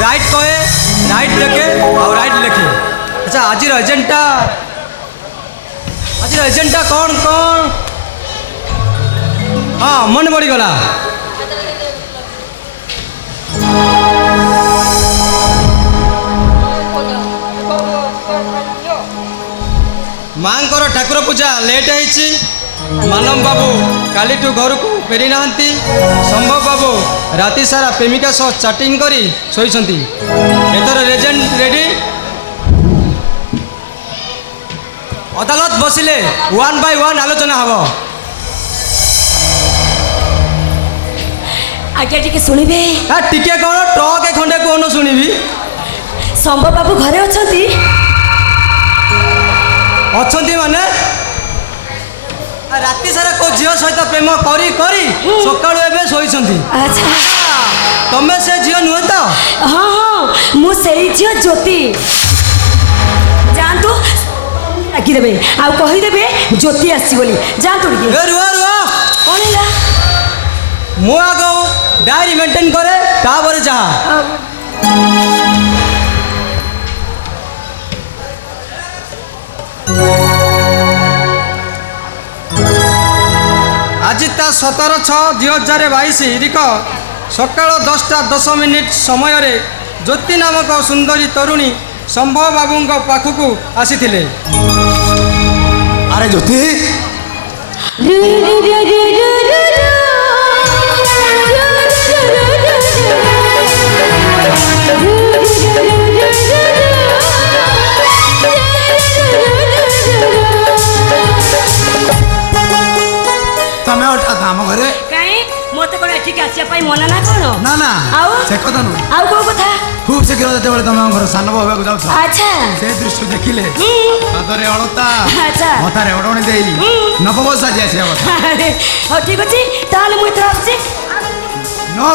Right कहे right लिखे और राइट लिखे। अच्छा आज एजेंटा कौन कौन? हाँ मन पड़गला। माँ ठाकुर पूजा लेट है। मानव बाबू काली घर को फेरी ना। संभव बाबू राति सारा प्रेमिका सह चैटिंग करी शोइछंती। एथर एजेंट रेडी। अदालत बसिले 1 by 1 आलोचना हबो। आज्ञा टिके सुनिबे। टिके कौन ट्रक खंडे कौन शुणिबी। संभव बाबू घरे अछंती। अछंती माने राति सारा को झील सहित प्रेम करी करी सकाळु एबे शोइछंती। अच्छा तमे से झील नुह तो? हाँ हाँ मु सेई झील ज्योति। जानतु डाकी देबे आ कहि देबे ज्योति आसी बोली। जानतु टिके। ए रुआ रुआ कोन हैला? मु आगो डायरी मेंटेन करे तापर जा। आज 17/6/2022 इरिक सकाळ 10:10 समय रे ज्योति नामक सुंदरी तरुणी संभव बाबू पाखक आसी। अरे ज्योति तमें हठात आम घरे काई मते कोन एठी आसिया पई मना ना कोन? ना ना आउ से कथा नु आउ को कथा खूब शीघ्र जेते तुम घर सान बाबा को जाऊ। अच्छा से दृश्य देखिले पादरे अलता अच्छा मथारे ओडणी देई नवबस साजी आसिया बता। हो ठीक अछि ताले मु इतरा आछि नो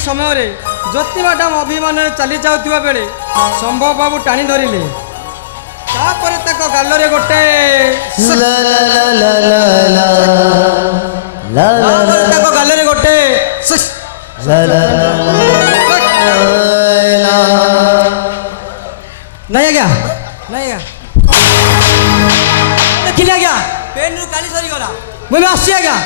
समय रे ज्योति मैडम अभिमान चली जाउथिबा बेले संभव बाबू टाणी धरिले। तापर तक गालरे गोटे तक गालरे गोटे नहीं आज्ञा नहीं आज्ञा देखिले आज्ञा पेन रु काली सरी गला मुझे आसी आज्ञा।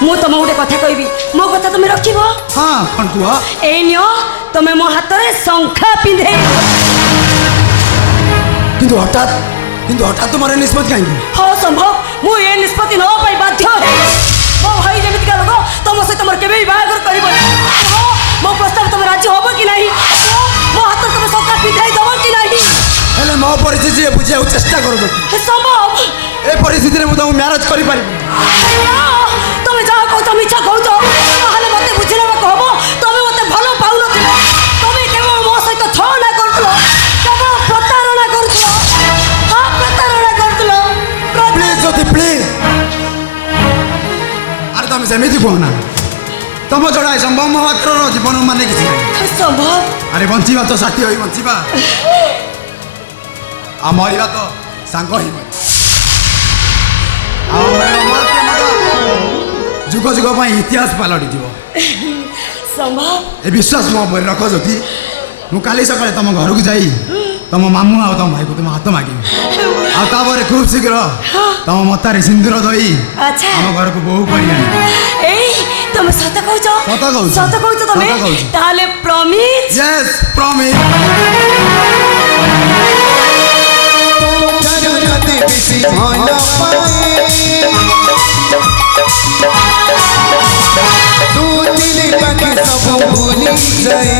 मु तुम गोटे कथा कहबी मो कथा तुम रखिबो। हाँ कौन कुह ए नियो तुम मो हाथ रे शंखा पिंधे। किंतु हठात तुम्हारे निष्पत्ति कहीं? हाँ संभव मु ए निष्पत्ति न पाई बाध्य है। मो भाई जेमिति का लोग तुम सहित मोर केबे बाहागर करबो। मो प्रस्ताव तुम राज्य होबो कि नहीं? मो हाथ तुम शंखा पिंधाई दबो कि नहीं? हेले मो परिस्थिति बुझिया चेष्टा करो। संभव ए परिस्थिति रे मु तुम मैरिज करि पारि तुम जा को तुम इच्छा कहू तो ताहले मते बुझिले कहबो तुम मते भलो पाउ नथिलो। तुम केवल मो सहित छलना करथलो केवल प्रतारणा करथलो। हां प्रतारणा करथलो। Please Jyoti please. अरे तुम सेमिति कहना तुम जड़ा संभव मात्र जीवन माने किसी संभव। अरे बंचीबा तो साथी होई बंचीबा आ मरिबा तो सांग ही जुग जुग इतिहास पलटि जीव। संभव ए विश्वास मो पर रख ज्योति मु काली सकाळे तुम घर को जाई तुम मामू आ तुम भाई को तुम हाथ मागी आपर खूब शीघ्र तुम मतारे सिंदूर दई अच्छा हम घर को बहु करी ए तुम सत कहूछ सत कहूछ तुम ताले प्रॉमिस। Yes promise. तू दिल बाकी सब भूली जाए।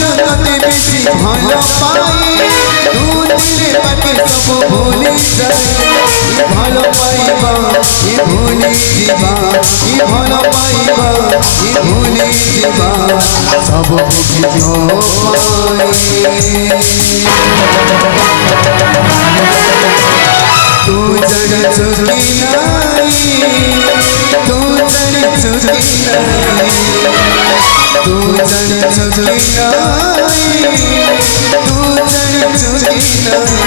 तोते बेसी भल पाए तू दिले बाके सब भूली जाए भल पाइबा ये भूली जीवा ये भल पाइबा ये भूली जीवा सब बुझी पाए तू जड़ चुकी नहीं तू जड़ चुकी नहीं तू जड़ चुकी नहीं तू जड़ चुकी नहीं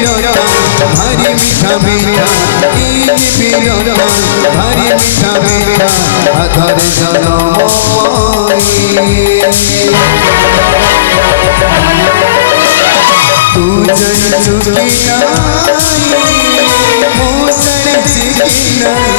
भारी मीठा मीठा इन पीरो भारी मीठा मीठा अधर जनम तू जन चुकी नहीं मोसन चुकी नहीं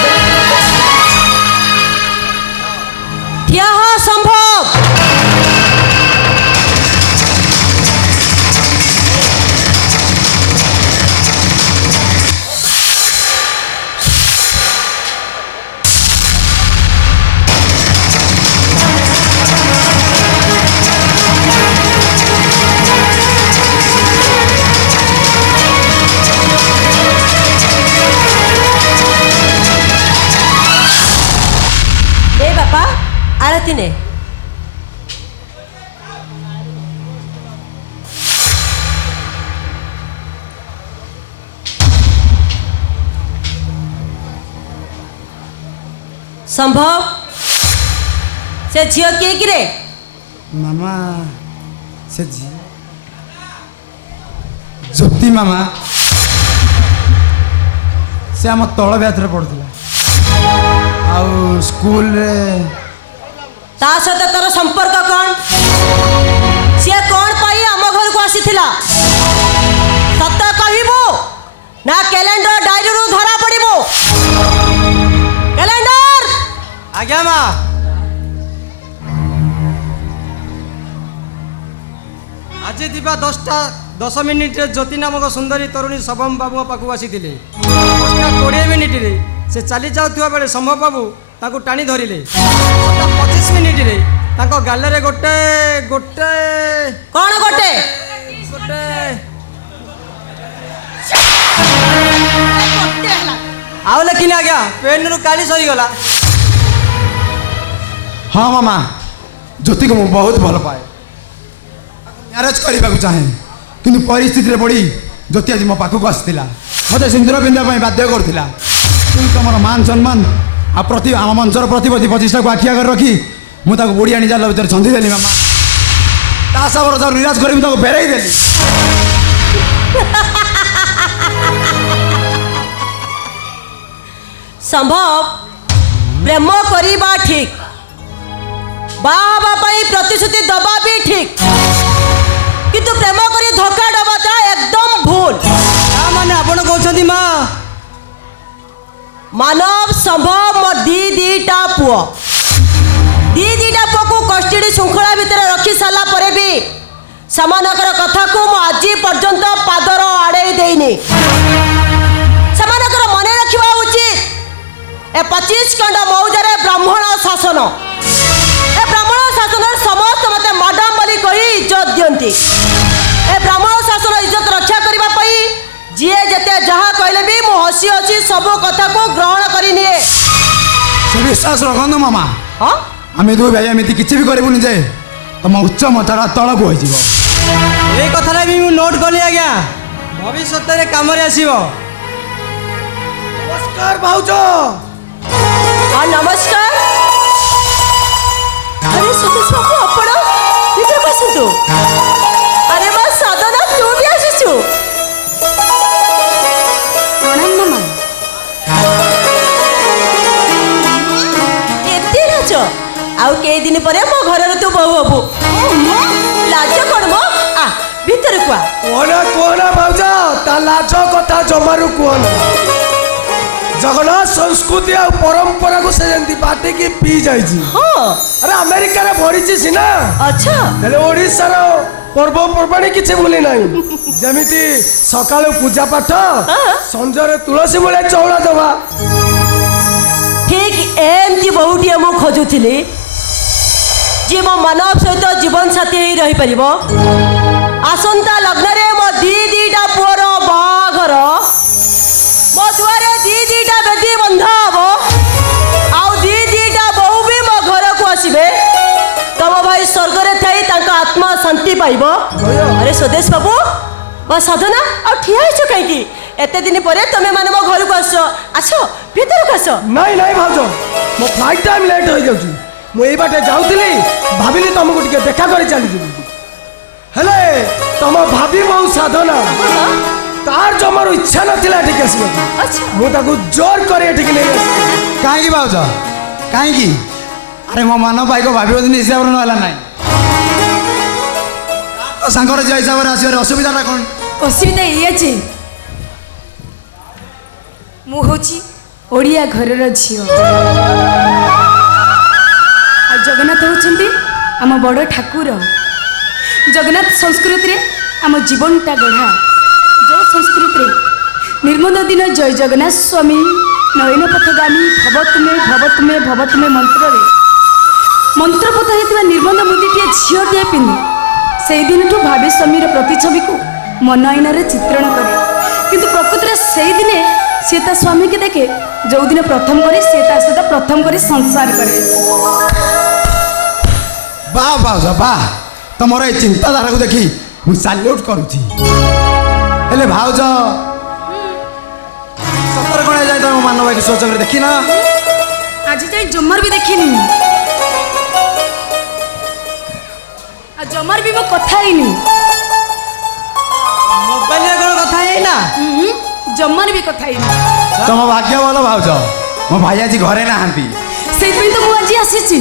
Ah! ହାତୀ ନେ। संभव से झील किए कि रे? मामा से जी ज्योति मामा से आम तल ब्याच पढ़ुला आउ स्कूल रे ता सहित तोर संपर्क कौन? सी कौन पाई आम घर को आसीथिला? सत कहबू ना कैलेंडर डायरी रु धरा पड़िबो? कैलेंडर आज्ञा माँ। आज दिवा 10 मिनिट ज्योति नामक सुंदरी तरुणी शबम बाबू पाखु आसी 20 मिनिट रे से चली जाउथुवा बेले संभव बाबू ताकू टाणी धरिले। 25 मिनिट रे ताको गालरे गोटे गोटे कौन गोटे? गोटे आउ लेकिन आज्ञा पेन रु काली सही गला। हाँ मामा ज्योति को मुझे बहुत भल पाए मैरेज करने को चाहे किंतु परिस्थिति पड़ी ज्योति आज मो पाखक आसाला मत सिंदूर पिंधा बाध्य करूला तुम मान सम्मान आम मंचर प्रतिपत्ति 25टा को आखि आगे रखी मुझे बुढ़ी आनी जाल भर छंदी देली मामा ता सब निराश कर फेरई देली। संभव प्रेम करवा ठीक बाबा प्रतिश्रुति दबा भी ठीक किंतु प्रेम करी धोखा दबाटा एकदम भूल। क्या माने आपण कहउछंती माँ? मानव संभव मो दीटा पुओ दीटा पुओ को कस्टडी श्रृंखला भितर रखी सारा परे भी समानकर कथा को मो आज पर्यंत पादर आड़े देनी। समानकर मने रखिबा उचित ए 25 खंड मौजारे ब्राह्मण शासन ए ब्राह्मण शासन समस्त मते मैडम बोली कही इज्जत दियंती। ए ब्राह्मण शासन इज्जत रक्षा करबा पई जिए जते जहा कहले भी मो हसी हसी सब कथा को ग्रहण करी निए। से विश्वास रखु मामा हां आम दु भाई एमती किसी भी करूनी जे तुम उच्च मतारा तलक हो ये कथा भी मु नोट कली आज्ञा भविष्य रे काम रे आसीबो। नमस्कार भाउज। हाँ नमस्कार। अरे सतीश बाबू आपण भीतर बसंतु। अरे बा साधना तू भी आसीछु? प्रणाम मामा। एते राज आउ के दिन परे मो घर रे तू बहु हबु लाज कोन मो आ भीतर कुआ कोना भाउज ता लाज कथा जमारू कोन जगन्नाथ संस्कृति आ परंपरा को से जंती बाटे की पी जाई छी। हां अरे अमेरिका रे भरिछि सिना अच्छा हेले ओडिसा रो पर्व पर्वाणी किछि भूली नाही जेमिति सकाळ पूजा पाठ संजरे तुलसी मूले चौड़ा दबा ठीक एमती बहुटी मु खोजुथिली जे मो मानव सहित जीवन साथी रही परिबो। आसंता लग्न रे मो दीटा पुअर बाघर मो दुआरे दीटा बेदी बंधा हबो आउ दीटा बहु भी मो घर को आसीबे तम भाई स्वर्ग रे थाई तांका आत्मा शांति पाइबो। अरे स्वदेश बाबू बा साधना आ ठिया हिचो काईकी एते दिन परे तमे माने मो घर को आछो भीतर को आछो। नाही नाही भाउज मो फ्लाइट टाइम लेट हो जाउची मु एई बाटे जाउतिली भाबिली तुमको टिके देखा करी चली जिबी हेले तुम भाभी बहु साधना तार जमार इच्छा नथिला ठीक आसीबो। अच्छा मु ताको जोर करे ठीक नै कहीं भाज कहीं अरे मो मान भाई को भाव दिन हिसाब से नाला ना सांगर जो हिसाब से आसवे असुविधा कौन? असुविधा ये मु हूँ ओडिया घर झी जगन्नाथ होती आम बड़ ठाकुर जगन्नाथ संस्कृति आम जीवनटा गढ़ा जो संस्कृति निर्मल दिन जय जगन्नाथ स्वामी नयन पथगामी भव तुमे भव तुमे मंत्र मंत्रपत होता निर्बंध मुदीटे झीटे पिंधे से दिन ठू भावी स्वामी प्रतिछवि को मन आईनार चित्रण करे किंतु प्रकृति से दिने सी ता स्वामी के देखे जो दिन प्रथम करे सी ता सहित प्रथम करे संसार करे ବାଃ ଭାଉଜ ବାଃ ତମର ଏଇ ଚିନ୍ତାଧାରାକୁ ଦେଖି ମୁଁ ସାଲ୍ୟୁଟ୍ କରୁଛି। ହେଲେ ଭାଉଜ ସତର କଣ ଯାଏ ତମ ମାନ ଭାଇକି ସହଯୋଗରେ ଦେଖିନ? ଆଜି ଯାଇ ଜମାରୁ ବି ଦେଖିନି, ଆଉ ଜମାରୁ ବି ମୁଁ କଥା ହେଇନି। ମୋବାଇଲରେ କ'ଣ କଥା ହେଇନା? ଜମାରୁ ବି କଥା ହେଇନି। ତମ ଭାଗ୍ୟ ଭଲ ଭାଉଜ, ମୋ ଭାଇ ଆଜି ଘରେ ନାହାନ୍ତି। ସେଇଥିପାଇଁ ତ ମୁଁ ଆଜି ଆସିଛି।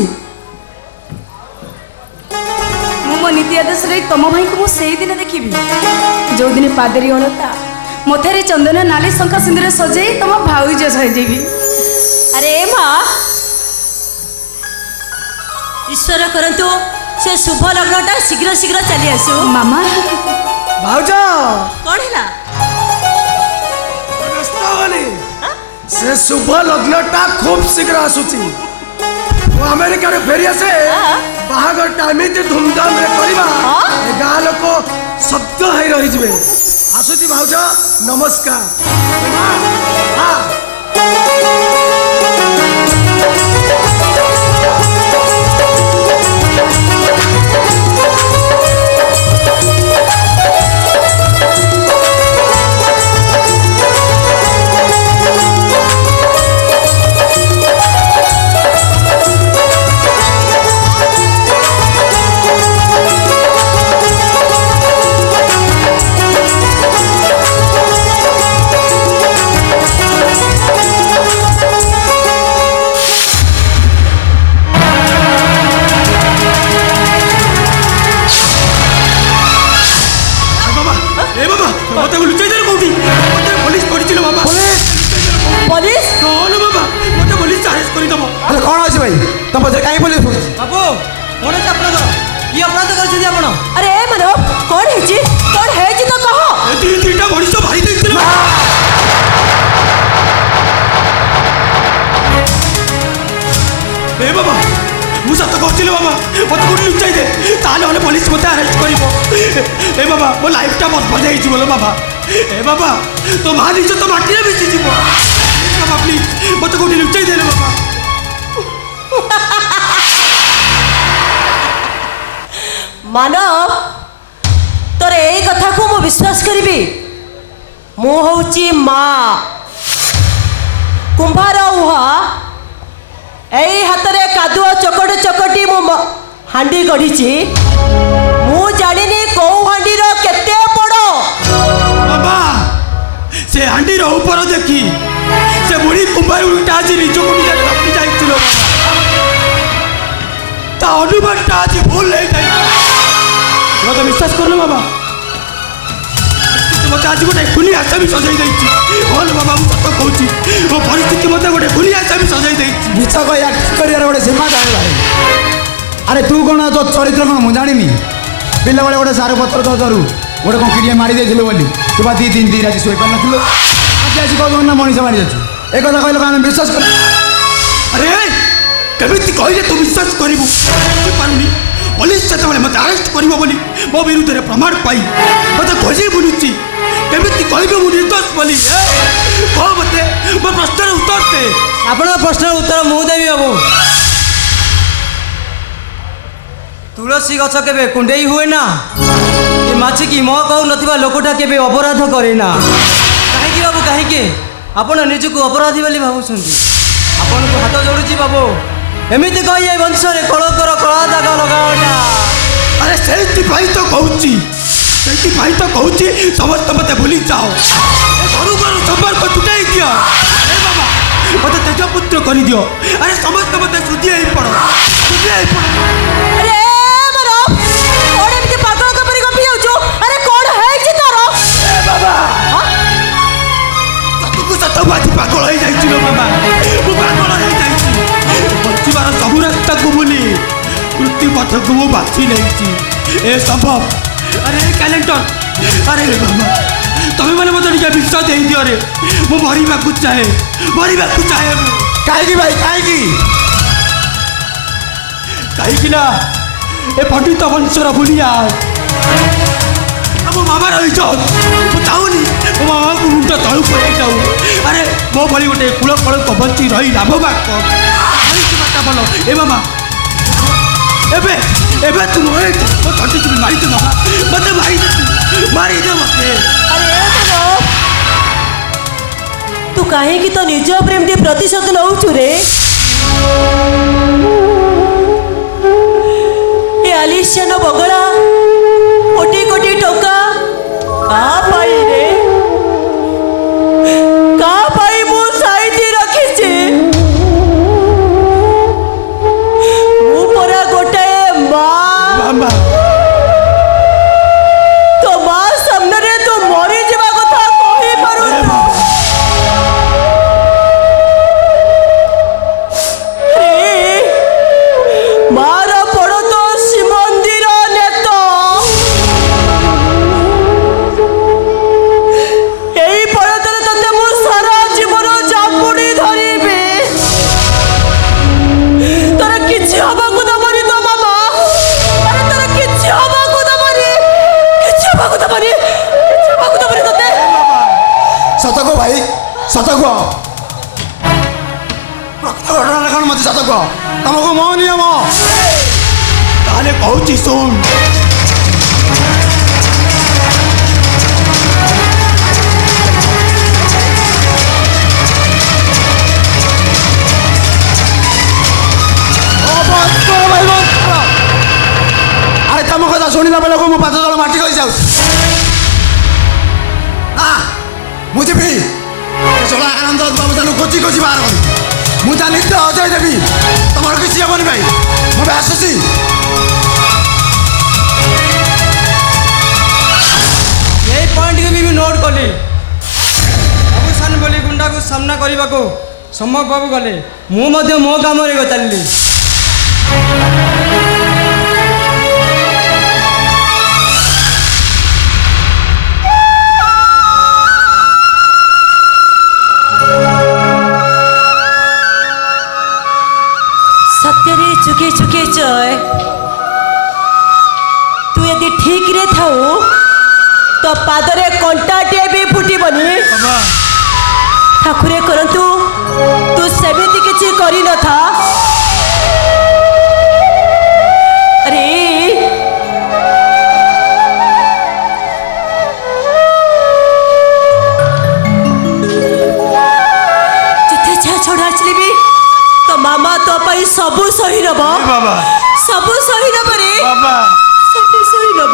ମୁଁ ମୋ ନୀତି ଆଦେଶରେ ତମ ଭାଇଙ୍କୁ ମୁଁ ସେଇଦିନ ଦେଖିବି ଯୋଉଦିନ ପାଦେରୀ ଅଳତା ମଥାରେ ଚନ୍ଦନ ନାଲି ଶଙ୍ଖା ସିନ୍ଦୁର ସଜେଇ ତମ ଭାଉଜ ସଜେଇବି। ଆରେ ମା ଈଶ୍ୱର କରନ୍ତୁ ସେ ଶୁଭ ଲଗ୍ନଟା ଶୀଘ୍ର ଶୀଘ୍ର ଚାଲି ଆସୁ। ମାମା ଭାଉଜ କଣ ହେଲା? ବ୍ୟସ୍ତ ହବନି, ସେ ଶୁଭ ଲଗ୍ନଟା ଖୁବ୍ ଶୀଘ୍ର ଆସୁଛି। ମୁଁ ଆମେରିକାରୁ ଫେରି ଆସେ, ବାହାଘରଟା ଏମିତି ଧୁମଧାମରେ କରିବା ଏ ଗାଁ ଲୋକ ଶବ୍ଦ ହେଇ ରହିଯିବେ। ଆସୁଛି ଭାଉଜ, ନମସ୍କାର। ହଁ। ହେଲେ କ'ଣ ଅଛି ଭାଇ ତମ ପଛରେ କାହିଁ ପୋଲିସ ପଡୁଛି? ବାବୁ କ'ଣ ଅଛି ଆପଣଙ୍କର? କି ଅପରାଧ କରିଛନ୍ତି ଆପଣ? ଆରେ ମାନବ କଣ ହେଇଛି? କଣ ହେଇଛି ତ କହ। ଦିଟା ମଣିଷ ଭାଇ ଦେଇଥିଲେ। ଏ ବାବା ମୁଁ ସତ କହୁଥିଲି ବାବା, ମତେ କୋଉଠି ଲୁଚାଇ ଦେ, ତାହେଲେ ହେଲେ ପୋଲିସ ମତେ ଆରେଷ୍ଟ କରିବ। ଏ ବାବା ମୋ ଲାଇଫଟା ବର୍ବାଦ ହେଇଯିବ ଲୋ ବାବା। ଏ ବାବା ତୋ ମା ନିଜ ତ ମାଟିରେ ମିଶିଯିବ। ବାବା ପ୍ଲିଜ ମତେ କୋଉଠି ଲୁଚାଇ ଦେଲେ ବାବା। ମାନବ ତୋର ଏଇ କଥାକୁ ମୁଁ ବିଶ୍ୱାସ କରିବି? ମୁଁ ହଉଛି ମା କୁମ୍ଭାର ଉହା, ଏଇ ହାତରେ କାଦୁଅ ଚକଟି ଚକଟି ମୁଁ ହାଣ୍ଡି ଗଢ଼ିଛି। ମୁଁ ଜାଣିନି କୋଉ ହାଣ୍ଡିର କେତେ ବଡ଼। ବାବା ସେ ହାଣ୍ଡିର ଉପର ଦେଖି ସେ ବୁଢ଼ୀ କୁମ୍ଭାରଟା ଆଜି ନିଜକୁ ନିଜେ ଠକି ଯାଇছিল ବାବା। ତା ଅନୁମାନଟା ଆଜି ଭୁଲ ହେଇଯାଇ। ମତେ ବିଶ୍ୱାସ କରୁନ ବାବା, ମତେ ଆଜି ଗୋଟେ ଖୁଲି ଆସାମି ସଜାଇ ଦେଇଛି। ଭଲ ବାବା ମୁଁ ସତ କହୁଛି, ମୋ ପରିସ୍ଥିତି ମତେ ଗୋଟେ ଖୁଲି ଆସାମି ସଜାଇ ଦେଇଛି। ମିଛ କହି ଆକ୍ଟ କରିବାର ଗୋଟେ ସୀମା ଥାଏ ଭାଇ। ଆରେ ତୁ କ'ଣ ତୋ ଚରିତ୍ର କ'ଣ ମୁଁ ଜାଣିନି? ପିଲାବେଳେ ଗୋଟେ ସାର ପତ୍ର ଦରୁ ଗୋଟେ କଙ୍କିଟିଏ ମାରି ଦେଇଥିଲୁ ବୋଲି ତୁ ବା 2-3 ରାତି ଶୋଇପାରିନଥିଲୁ। ଆଜି ଆସି କହୁଛୁ ନା ମଣିଷ ମାରି ଯାଉଛୁ। ଏ କଥା କହିଲେ ଆମେ ବିଶ୍ୱାସ କରୁ? ଆରେ କେମିତି କହିଲେ ତୁ ବିଶ୍ୱାସ କରିବୁ? ବୁଝିପାରୁନି ପୋଲିସ ଯେତେବେଳେ ମୋତେ ଆରେଷ୍ଟ କରିବ ବୋଲି ମୋ ବିରୁଦ୍ଧରେ ପ୍ରମାଣ ପାଇ ମୋତେ ଖୋଜି ବୁଲୁଛି, କେମିତି କହିବି ମୁଁ ନିର୍ଦ୍ଦୋଷ ବୋଲି? କହ ମୋତେ, ମୋ ପ୍ରଶ୍ନର ଉତ୍ତର ଦେ। ଆପଣଙ୍କ ପ୍ରଶ୍ନର ଉତ୍ତର ମୁଁ ଦେବି ବାବୁ। ତୁଳସୀ ଗଛ କେବେ କୁଣ୍ଡେଇ ହୁଏ ନା, ଏ ମାଛିକି ମ କହୁନଥିବା ଲୋକଟା କେବେ ଅପରାଧ କରେ ନା। କାହିଁକି ବାବୁ କାହିଁକି ଆପଣ ନିଜକୁ ଅପରାଧୀ ବୋଲି ଭାବୁଛନ୍ତି? ଆପଣଙ୍କୁ ହାତ ଯୋଡ଼ୁଛି ବାବୁ, ଏମିତି କହି ଏ ବଂଶରେ କଳଙ୍କର କଳା ଦାଗ ଲଗାଅଟା। ଆରେ ସେଇଥିପାଇଁ ତ କହୁଛି, ସେଇଥିପାଇଁ ତ କହୁଛି ସମସ୍ତେ ମୋତେ ଭୁଲି ଯାଅ। ଘରୁ ଘରୁ ସମ୍ପର୍କ ତୁଟାଇ ଦିଅ। ଏ ବାବା ମୋତେ ତେଜପୁତ୍ର କରିଦିଅ। ଆରେ ସମସ୍ତେ ମୋତେ ଶୁଦ୍ଧି ହେଇ ପଡ଼, ଶୁଦ୍ଧି ହେଇ ପଡ଼। ଆରେ ମାନବ କଣ ଏମିତି ପାଗଳଙ୍କ ପରି ଗପି ଯାଉଛୁ? ଆରେ କଣ ହେଇଛି ତୋର? ଏ ବାବା ସତକୁ ସତ ମୁଁ ଆଜି ପାଗଳ ହେଇଯାଇଛି ଲୋ ବାବା। ମୁଁ ପାଗଳ ହେଇଯାଇଛି। ବଞ୍ଚିବାର ସବୁ ରାସ୍ତାକୁ ବୁଲି ମୃତ୍ୟୁ ପଥକୁ ମୁଁ ବାଛି ନେଇଛି। ଏ ସମ୍ଭବ। ଆରେ କ୍ୟାଲେଣ୍ଡର, ଆରେ ବାବା ତମେ ମାନେ ମୋତେ ଟିକେ ବିଶ୍ୱାସ ଦେଇଦିଅ ରେ। ମୁଁ ମରିବାକୁ ଚାହେଁ, ମରିବାକୁ ଚାହେଁ ମୁଁ। କାହିଁକି ଭାଇ କାହିଁକି? କାହିଁକି ନା ଏ ପଣ୍ଡିତ ବଂଶର ବୁଲିଆ ମୋ ମାମାର ଇଜ୍ଜତ ମୁଁ ଚାହୁଁନି ମୋ ମାମାକୁ ମୁଣ୍ଡ ତଳକୁ ଯାଉ। ଆରେ ମୋ ଭଳି ଗୋଟେ କୂଳ କଳଙ୍କ ବଞ୍ଚି ରହି ଲାଭ ବା କ'ଣ? ଭଲ। ଏ ମାମା ଏବେ ଏବେ ତୁ ନୁହେଁ ମୋ ତଣ୍ଟି ଚୁପି ମାରି ତୁ ନବା ମତେ ମାରିଦେ ମତେ। अरे देव तू कहीं तो निज प्रेम टी प्रतिशोध नौचु रे ये आलिशान बगला कोटी कोटी टोका का पाई रे का पाई मु साइती रखी छे मु परा गोटे मां मामा तो मां सामने रे तो मरी जीवा कथा कहि पारु मार पड़ो तो श्रीमंदिर नेत यही पड़तरे तते मु सारा जीवन जापुड़ी धरिबे तोर किछि हबाकु दबनी तो मामा अरे तोर किछि हबाकु दबनी तते ସତ କୁହ ଭାଇ ସତ କୁହ ପ୍ରକୃତ ଘଟଣା କ'ଣ ମତେ ସତ କୁହ ତମକୁ ମୋ ନିୟମ ତାହେଲେ କହୁଛି ଶୁଣ ଆରେ ତମ କଥା ଶୁଣିଲା ବେଳକୁ ମୋ ପାଦ ତଳ ମାଟି କରିଯାଉଛି ମୁଁ ଯିବି ଚଳା ଆନନ୍ଦ ବାବୁ ତାକୁ ଖୋଜି ଖୋଜି ବାହାର କରି ମୁଁ ତା ନିତ୍ୟ ଅଜୟ ଦେବି ତମର କିଛି ହେବନି ଭାଇ ମୁଁ ଏବେ ଆସୁଛି। यही पॉइंट को भी नोट कली बाबूसान बोली गुंडा को सामना करने को सम्भव बाबू गले मु मो काम चलली सत्यरे चुके चुके चय तू यदि ठीक रे थाऊ तो पादरे कंटाटे भी फुटबनी ठाकुरे करंतु तू सेमिति किछि करि न था अरे जिथे छा छोड़ा चली भी तो मामा तो पाई सबु सही नब बाबा सबु सही नब रे बाबा सबु सही नब